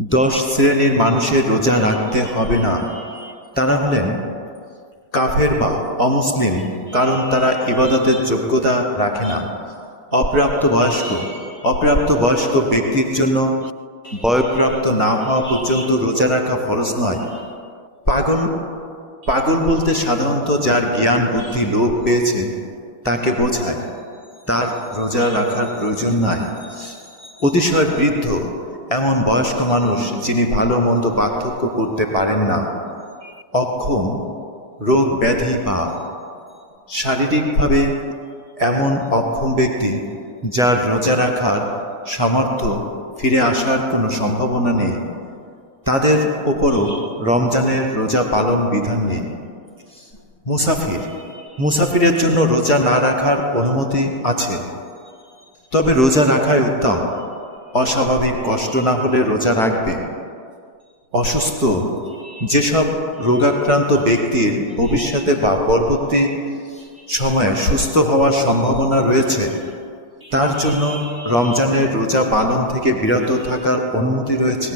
10 শ্রেণীর মানুষের রোজা রাখতে হবে না। তারা হলেন কাফের বা অমুসলিম, কারণ তারা ইবাদতের যোগ্যতা রাখে না। অপ্রাপ্তবয়স্ক ব্যক্তির জন্য বয়ঃপ্রাপ্ত না হওয়া পর্যন্ত রোজা রাখা ফরজ নয়। পাগল বলতে সাধারণত যার জ্ঞান বুদ্ধি লোপ পেয়েছে তাকে বোঝায়, তার রোজা রাখার প্রয়োজন নাই। অতিশয় বৃদ্ধ এমন বয়স্ক মানুষ যিনি ভালো মন্দ পার্থক্য করতে পারেন না। অক্ষম, রোগ ব্যাধি বা শারীরিকভাবে এমন অক্ষম ব্যক্তি যার রোজা রাখার সামর্থ্য ফিরে আসার কোনো সম্ভাবনা নেই, তাদের ওপরও রমজানের রোজা পালন বিধান নেই। মুসাফিরের জন্য রোজা না রাখার অনুমতি আছে, তবে রোজা রাখাই উত্তম। অস্বাভাবিক কষ্ট না হলে রোজা রাখবে। অসুস্থ, যেসব রোগাক্রান্ত ব্যক্তির ভবিষ্যতে বা পরবর্তী সময়ে সুস্থ হওয়ার সম্ভাবনা রয়েছে, তার জন্য রমজানের রোজা পালন থেকে বিরত থাকার অনুমতি রয়েছে।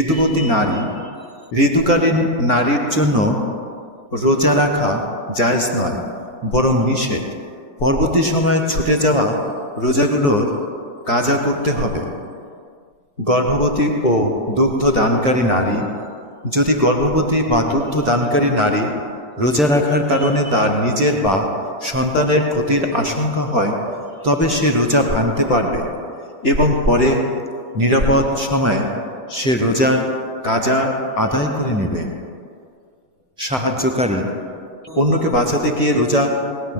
ঋতুবতী নারী, ঋতুকালীন নারীর জন্য রোজা রাখা জায়েজ নয়, বরং নিষেধ। পরবর্তী সময়ে ছুটে যাওয়া রোজাগুলোর কাজা করতে হবে। গর্ভবতী ও দুগ্ধদানকারী নারী, যদি গর্ভবতী বা দুগ্ধদানকারী নারী রোজা রাখার কারণে তার নিজের বা সন্তানের ক্ষতির আশঙ্কা হয়, তবে সে রোজা ভাঙতে পারবে এবং পরে নিরাপদ সময়ে সে রোজার কাজা আদায় করে নেবে। সাহায্যকারী, অন্যকে বাঁচাতে গিয়ে রোজা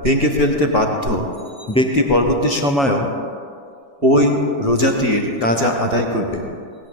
ভেঙে ফেলতে বাধ্য ব্যক্তি পরবর্তী সময়েও ওই রোজাটির কাজা আদায় করবে।